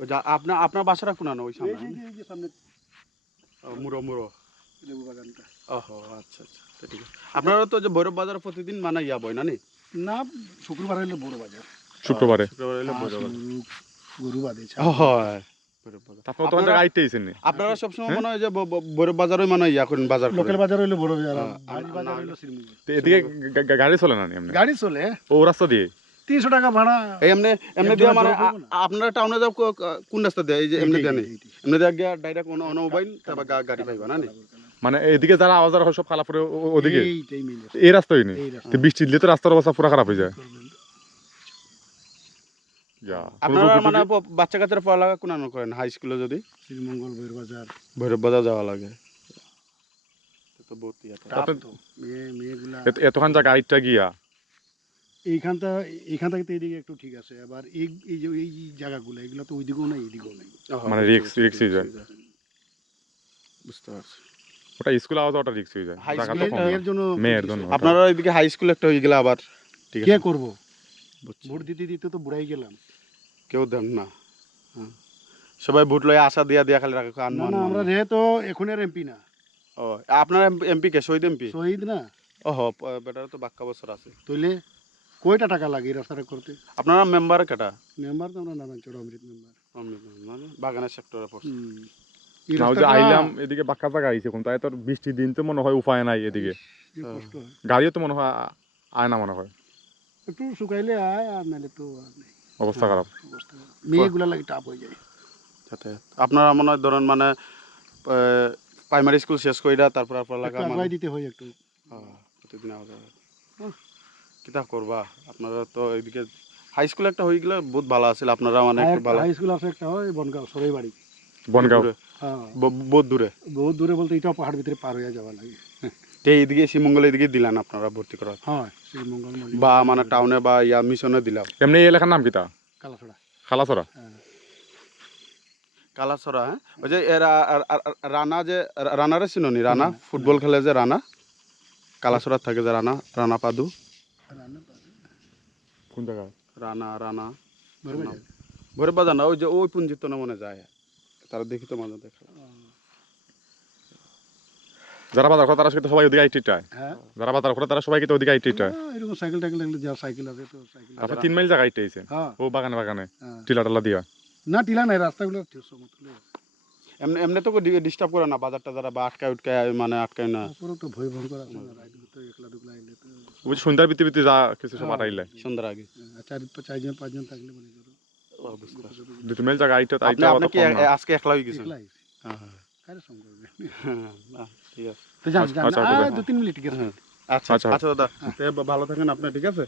ওই যা আপনার আপনার বাসাটা কোনানো ওই সামনে এই যে সামনে মুরো মুরো লেবু বাগানটা। ওহো আচ্ছা আচ্ছা ঠিক আছে। আপনারা তো যে ভৈরব বাজার প্রতিদিন মানে ইয়া বই না নি? না, শুক্রবার হইলে বড় বাজার। শুক্রবারে শুক্রবার হইলে ভৈরব বাজার। গরু বাদে হয় ভৈরব বাজার। আপনারা তো অনেক আইতে আইছেন নি আপনারা সবসময় মনে হয় যে ভৈরব বাজারই মানে ইয়া করেন বাজার করেন। লোকাল বাজার হইলে বড় বাজার, ভারী বাজার হইলে শ্রীমঙ্গল। তো এদিকে গাড়ি চলে না নি এমনি গাড়ি চলে ও রাস্তা দিয়ে 300 টাকা ভাড়া। এই এমনি এমনি দিয়া মানে একজনের জন্য আপনারা টাউনে যাও কোন রাস্তা দেয়? এই যে এমনি দেয়া নেই, এইটাই। এমনি দেয়া গিয়া ডাইরেক্ট অন মোবাইল তারপর গাড়ি পাইবা না নি? মানে এদিকে যারা আওয়াজ হয় সব খালাপুরে ওদিকে এইটাই মেইন রাস্তা। এই রাস্তাই নেই। এই রাস্তা। তো বৃষ্টি দিলে তো রাস্তার অবস্থা পুরো খারাপ হয়ে যায়। যা আপনারা মানে বাচ্চা কাচ্চারা পড়ালেখা কোনানো করেন হাই স্কুলে যদি শ্রীমঙ্গল বইয়ের বাজার। ভৈরব বাজার যাওয়া লাগে তো বহুত ইয়াতে। টাপ তো। মেয়েগুলা এতখান জায়গা আইটা গিয়া এইখান থেকে তো এইদিকে একটু ঠিক আছে, আবার এই যে এই জায়গাগুলো এগুলো তো ওইদিকেও নাই এইদিকেও নাই। মানে রিক্স হয়ে যায়। বুঝতে পারছি। ওটা স্কুল আওয়াজ ওটা রিক্স হয়ে যায় হাই জায়গা তো স্কুলে কম না। মেয়ের জন্য মেয়ের জন্য আপনারা এদিকে হাই স্কুল একটা হয়ে গেলে আবার ঠিক কে আছে করবো? বুঝছি। ভোট দিতে দিতে তো বুড়াই গেলাম। কেউ দেন না। হ্যাঁ। সবাই ভোট লয়ে আশা দিয়া দিয়া খালি রাখে না না, আমরা যেহেতু এখন আর এমপি না, ও আপনার এমপি কে শহীদ এমপি? শহীদ না, ওহো বেটার তো বাক্কা বছর আছে। তাইলে কয়টা টাকা লাগে এই রাস্তাটা করতে? আপনারা মেম্বার কেটা? মেম্বার তো আমরা নারায়ণচড় অমৃত মেম্বার। মানে বাগানের সেক্টরে পড়ছে। এই না ওই যে রাস্তাটা আইলাম এদিকে বাক্কা জায়গা আইছে কোন তাই তোর বৃষ্টির দিন তো মনে হয় উপায় নাই এদিকে যে কষ্ট হয়। গাড়িও তো মনে হয় আয় না মনে হয় একটু শুকাইলে আয়, আর নাহলে তো আর নেই, অবস্থা খারাপ। অবস্থা খারাপ। মেয়েগুলা লাগে টাপ হয়ে যায়। যাতায়াত আপনারা মনে হয় ধরেন মানে প্রাইমারি স্কুল শেষ কইরা তারপর পড়ালেখা একটু মানে আগুয়াই দিতে হয় একটু। প্রতিদিন আওয়া যাওয়া। কিতা করবা আপনারা তো এদিকে হাই স্কুল একটা হয়ে গেলে বহুত ভালো আছিল আপনারা মানে একটু ভালো। হাই স্কুল আছে একটা, হয় বনগাঁও সরাই বাড়ি। বনগাঁও হ্যাঁ, বহুত দূরে। বহুত দূরে বলতে এটাও পাহাড় ভিতরে পার হয়ে যাওয়া লাগে। তো এইদিকে শ্রীমঙ্গল এদিকে দিলেন আপনারা ভর্তি করা হ্যাঁ, শ্রীমঙ্গল মল্লিক বা মানে টাউনে বা ইয়া মিশনে দিলাম? এমনি এই এলাকার নাম কিতা? কালাছড়া। খালাছড়া। হ্যাঁ, কালাছড়া। হ্যাঁ ওই যে রানা যে রানারে চিননি? রানা ফুটবল খেলে যে রানা, কালাছড়া থাকে যে রানা, রানা পাদু। কোন জায়গা? রানা রানা বরবাজার। ভৈরব বাজার না, ওই যে ওই পুঞ্জিত না মনে যায় তারা দেখি তো মাঝে দেখা। যারা বাজার করে তারা কিন্তু সবাই ওদিকে আইটিটায়। হ্যাঁ, যারা বাজার করে তারা সবাই কিন্তু ওদিকে আইটিটায়। এরকম সাইকেল টাইকেল লাগলে, যার সাইকেল আছে তো সাইকেল। আপনি 3 মাইল জায়গা আইতে আইছেন হ্যাঁ, ও বাগানে বাগানে হ্যাঁ। টিলা টালা দিয়া। না টিলা নাই, রাস্তাগুলো সমতল। এমনি এমনি তো ডিস্টার্ব করে না বাজারটা যারা বা আটকায় উটকায় মানে আটকায় না? পুরো তো ভয় ভয়ঙ্কর আছে না, রাইডগুলো তো একলা দুকলা আইলে তো। ওই যে সন্ধ্যার ভিতরে ভিতরে যা কিছু সব আটাইলে সন্ধ্যার আগে। চারজন পাঁচজন থাকলে মনে করো। 2 মাইল জায়গা আইতে আপনি আইতে আপনি অত কি কম না। আজকে একলা হয়ে গেছেন? একলাই হ্যাঁ হ্যাঁ কারে সঙ্গ করবে? না, ঠিক আছে। তো যান আচ্ছা, যান, আচ্ছা, 2-3 মিনিট ঠিক আছে। আচ্ছা আচ্ছা। আচ্ছা দাদা ভালো থাকেন আপনি, ঠিক আছে।